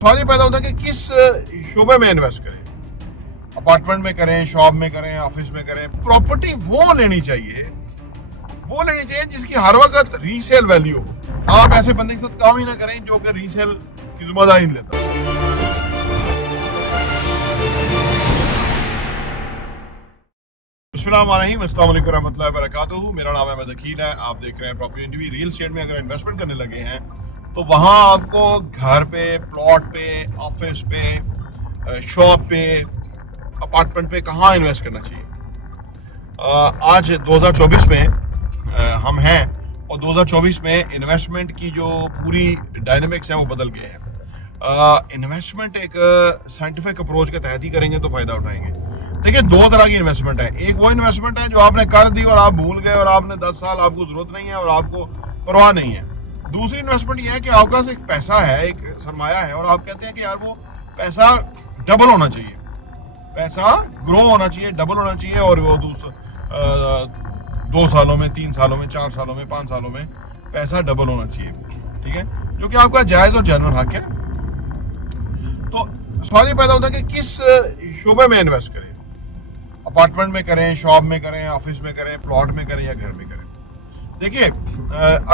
सवाल ये पैदा होता है कि किस शोबे में इन्वेस्ट करें। अपार्टमेंट में करें, शॉप में करें, ऑफिस में करें। प्रॉपर्टी वो लेनी चाहिए जिसकी हर वक्त रीसेल वैल्यू हो। आप ऐसे बंदे के साथ काम ही ना करें जो कि रीसेल की जिम्मेदारी नहीं लेता। अस्सलाम वालेकुम रहमतुल्लाहि व बरकातुहू। मेरा नाम अहमद अकील है। आप देख रहे हैं प्रॉपर्टी इंटरव्यू। रियल एस्टेट में अगर इन्वेस्टमेंट करने लगे हैं तो वहाँ आपको घर पे, प्लॉट पे, ऑफिस पे, शॉप पे, अपार्टमेंट पे कहाँ इन्वेस्ट करना चाहिए। आज 2024 में हम हैं और 2024 में इन्वेस्टमेंट की जो पूरी डायनेमिक्स है वो बदल गए हैं। इन्वेस्टमेंट एक साइंटिफिक अप्रोच के तहत ही करेंगे तो फायदा उठाएंगे। देखिए, दो तरह की इन्वेस्टमेंट है। एक वो इन्वेस्टमेंट है जो आपने कर दी और आप भूल गए और आपने 10 साल आपको जरूरत नहीं है और आपको परवाह नहीं है। दूसरी इन्वेस्टमेंट ये है कि आपके पास एक पैसा है, एक सरमाया है और आप कहते हैं कि यार वो पैसा डबल होना चाहिए, पैसा ग्रो होना चाहिए, डबल होना चाहिए और वो 2 सालों में, 3 सालों में, 4 सालों में, 5 सालों में पैसा डबल होना चाहिए। ठीक है, जो कि आपका जायज और जनरल हक है। तो सवाल ये पैदा होता है कि किस शोबे में इन्वेस्ट करें। अपार्टमेंट में करें, शॉप में करें, ऑफिस में करें, प्लॉट में करें या घर में करें। देखिए,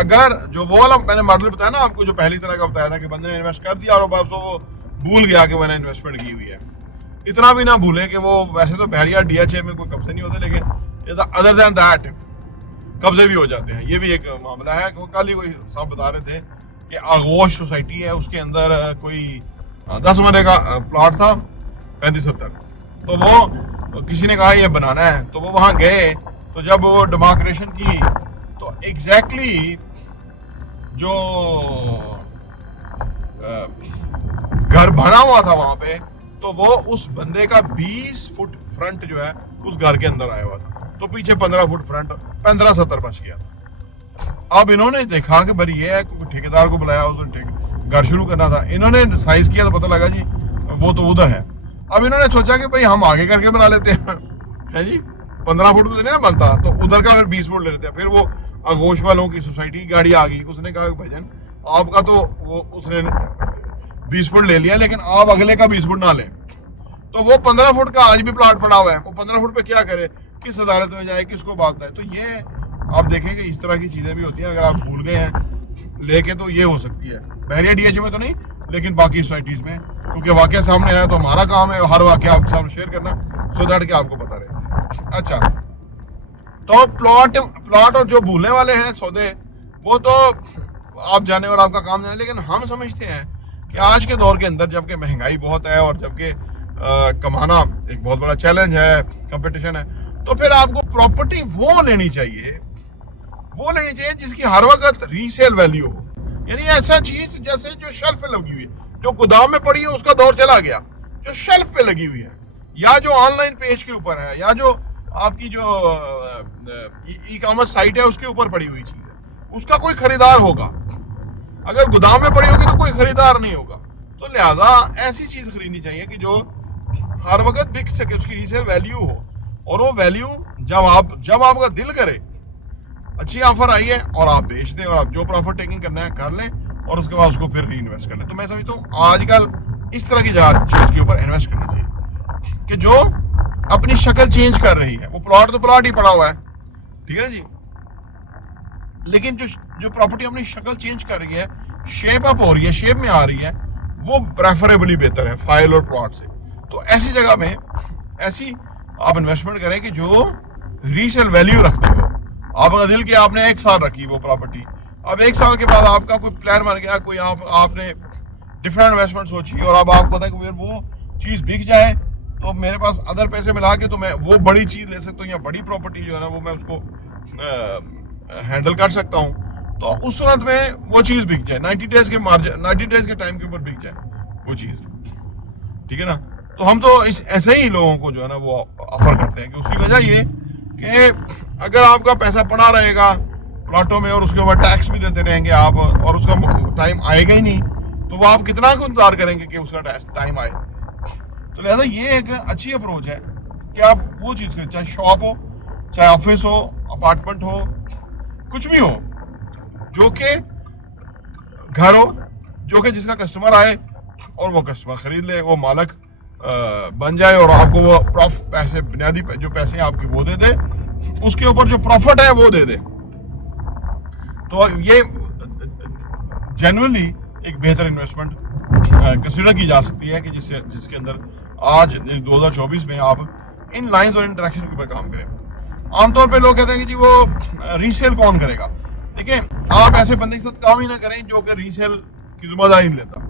अगर जो वो वाला मैंने मॉडल बताया ना आपको, जो पहली तरह का बताया था कि बंदे ने इन्वेस्ट कर दिया और बस वो भूल गया कि मैंने इन्वेस्टमेंट की हुई है। इतना भी ना भूले कि वो वैसे तो बहरिया डीएचए में कोई कब्जे नहीं होते, लेकिन अदर देन दैट कब्जे भी हो जाते हैं। ये भी एक मामला है। वो कल ही कोई साहब बता रहे थे कि आगोश सोसाइटी है, उसके अंदर कोई 10 मरले का प्लॉट था, 35-70। तो वो किसी ने कहा ये बनाना है, तो वो वहां गए। तो जब वो डेमोक्रेशन की तो एग्जैक्टली जो घर बना हुआ था वहां पे, तो वो उस बंदे का 20 फुट फ्रंट जो है उस घर के अंदर आया हुआ था। तो पीछे 15 फुट फ्रंट, 15-70 बच गया। अब इन्होंने देखा कि भाई ये है, ठेकेदार को बुलाया, उसने घर शुरू करना था। इन्होंने साइज किया तो पता लगा जी वो तो उधर है। अब इन्होंने सोचा कि भाई हम आगे करके बना लेते हैं, है जी, 15 फुट तो नहीं ना बनता, तो उधर का फिर 20 फुट ले लेते हैं। फिर वो आगोश वालों की सोसाइटी की गाड़ी आ गई, उसने कहा भाईजान आपका तो वो उसने 20 फुट ले लिया, लेकिन आप अगले का 20 फुट ना लें। तो वो 15 फुट का आज भी प्लॉट पड़ा हुआ है, वो 15 फुट पे क्या करे, किस अदालत में जाए, किसको बात है। तो ये आप देखेंगे इस तरह की चीजें भी होती हैं। अगर आप भूल गए हैं लेके तो ये हो सकती है। बहरिया डीएचए में तो नहीं, लेकिन बाकी सोसाइटीज में, क्योंकि वाकया सामने आया तो हमारा काम है हर वाकया आपके सामने शेयर करना, सो दैट के आपको पता रहे। अच्छा, तो प्लॉट और जो भूलने वाले हैं सौदे, वो तो आप जाने और आपका काम जाने। लेकिन हम समझते हैं कि आज के दौर के अंदर जबकि महंगाई बहुत है और जबकि कमाना एक बहुत बड़ा चैलेंज है, कंपटीशन है, तो फिर आपको प्रॉपर्टी वो लेनी चाहिए जिसकी हर वक्त रीसेल वैल्यू हो। यानी ऐसा चीज जैसे जो शेल्फ पे लगी हुई है, जो गोदाम में पड़ी है उसका दौर चला गया, जो शेल्फ पे लगी हुई है या जो ऑनलाइन पेज के ऊपर है या जो आपकी जो ई कॉमर्स साइट है उसके ऊपर पड़ी हुई चीज है, उसका कोई खरीदार होगा। अगर गोदाम में पड़ी होगी तो कोई खरीदार नहीं होगा। तो लिहाजा ऐसी चीज खरीदनी चाहिए कि जो हर वक्त बिक सके, उसकी रीसेल वैल्यू हो। और वो वैल्यू जब आपका दिल करे, अच्छी ऑफर आई है और आप बेच दें और आप जो प्रॉफिट टेकिंग करना है कर लें और उसके बाद उसको फिर री इन्वेस्ट कर लें। तो मैं समझता हूँ आजकल इस तरह की चीज के ऊपर इन्वेस्ट करना चाहिए कि जो अपनी शक्ल चेंज कर रही है। वो प्लॉट तो प्लॉट ही पड़ा हुआ है, ठीक है जी, लेकिन जो प्रॉपर्टी अपनी शक्ल चेंज कर रही है, शेप अप हो रही है, शेप में आ रही है, वो प्रेफरेबली बेहतर है फाइल और प्लॉट से। तो ऐसी जगह में ऐसी आप इन्वेस्टमेंट करें कि जो रीसेल वैल्यू रखती हो। आपका दिल किया, आपने 1 साल रखी वो प्रॉपर्टी, अब 1 साल के बाद आपका कोई प्लान बन गया, कोई आपने डिफरेंट इन्वेस्टमेंट सोची और अब आपको पता है कि वो चीज बिक जाए तो मेरे पास अदर पैसे मिला के तो मैं वो बड़ी चीज ले सकता हूँ या बड़ी प्रॉपर्टी जो है ना वो मैं उसको हैंडल कर सकता हूँ। तो उस सूरत में वो चीज बिक जाए, 90 डेज के मार्जिन, 90 डेज के टाइम के ऊपर बिक जाए वो चीज, ठीक है ना। तो हम तो ऐसे ही लोगों को जो है ना वो ऑफर करते हैं कि उसकी वजह ये कि अगर आपका पैसा पड़ा रहेगा प्लॉटों में और उसके ऊपर टैक्स भी देते रहेंगे आप और उसका टाइम आएगा ही नहीं, तो वो आप कितना इंतजार करेंगे कि उसका टाइम आए। तो लिहाजा ये एक अच्छी अप्रोच है कि आप वो चीज करें, चाहे शॉप हो, चाहे ऑफिस हो, अपार्टमेंट हो, कुछ भी हो, जो कि घर हो, जो कि जिसका कस्टमर आए और वो कस्टमर खरीद ले, वो मालिक बन जाए और आपको वो पैसे बुनियादी जो पैसे आपके वो दे दे, उसके ऊपर जो प्रॉफिट है वो दे दे। तो ये जेन्युइनली एक बेहतर इन्वेस्टमेंट कंसिडर की जा सकती है कि जिसके अंदर आज 2024 में आप इन लाइंस और इंटरेक्शन के ऊपर काम करें। आमतौर पे लोग कहते हैं कि जी वो रीसेल कौन करेगा। देखिए, आप ऐसे बंदे के साथ काम ही ना करें जो कि रीसेल की जिम्मेदारी नहीं लेता,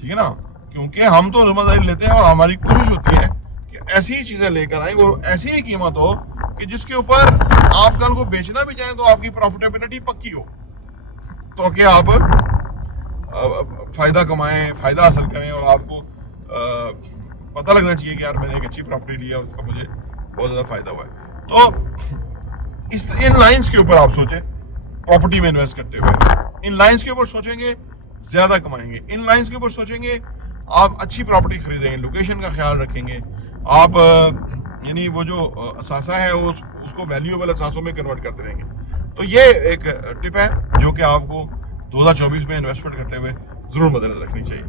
ठीक है ना, क्योंकि हम तो जिम्मेदारी लेते हैं और हमारी कोशिश होती है कि ऐसी ही चीजें लेकर आए और ऐसी ही कीमत हो कि जिसके ऊपर आप कल को बेचना भी चाहें तो आपकी प्रॉफिटेबिलिटी पक्की हो, तो कि आप फायदा कमाएं, फायदा हासिल करें और आपको पता लगना चाहिए कि यार मैंने एक अच्छी प्रॉपर्टी ली है और उसका मुझे बहुत ज्यादा फायदा हुआ है। तो इन लाइंस के ऊपर आप सोचें प्रॉपर्टी में इन्वेस्ट करते हुए। इन लाइंस के ऊपर सोचेंगे ज्यादा कमाएंगे, इन लाइंस के ऊपर सोचेंगे आप अच्छी प्रॉपर्टी खरीदेंगे, लोकेशन का ख्याल रखेंगे, आप यानी वो जो असासा है उसको वैल्यूएबल असासों में कन्वर्ट करते रहेंगे। तो ये एक टिप है जो कि आपको 2024 में इन्वेस्टमेंट करते हुए जरूर मद्देनजर रखनी चाहिए।